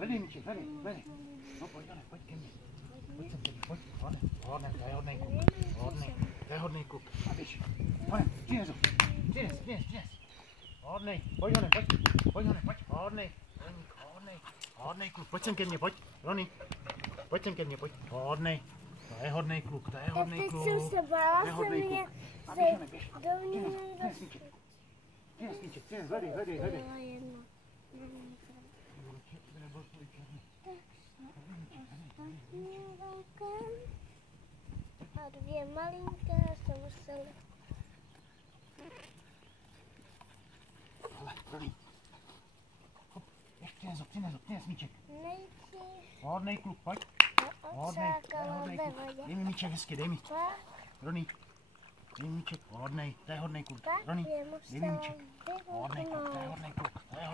Hledej míček, hledej. No pojď, Jane, pojď ke mně. Pojď sem ke mně, pojď. Hodnej, to je hodnej kluk. To je hodnej kluk. A běž. Hone, přines ho. Přines. Hodnej, pojď, Jane, pojď. Hodnej. Hodnej kluk, pojď sem ke mně, pojď. Roni, pojď sem ke mně, pojď. Hodnej. To je hodnej kluk, to je hodnej kluk. Teď jsem se bála, jsem mě Přines míček, hledej. A dvě malinké se museli. Hele, Roni. Hop, přines míček. Nejdřív. Hodnej kluk, pojď. Hodnej kluk. Dej mi míček hezky, dej mi. Roni. Dej mi míček, hodnej, to je hodnej kluk. Roni, dej mi míček. Hodnej.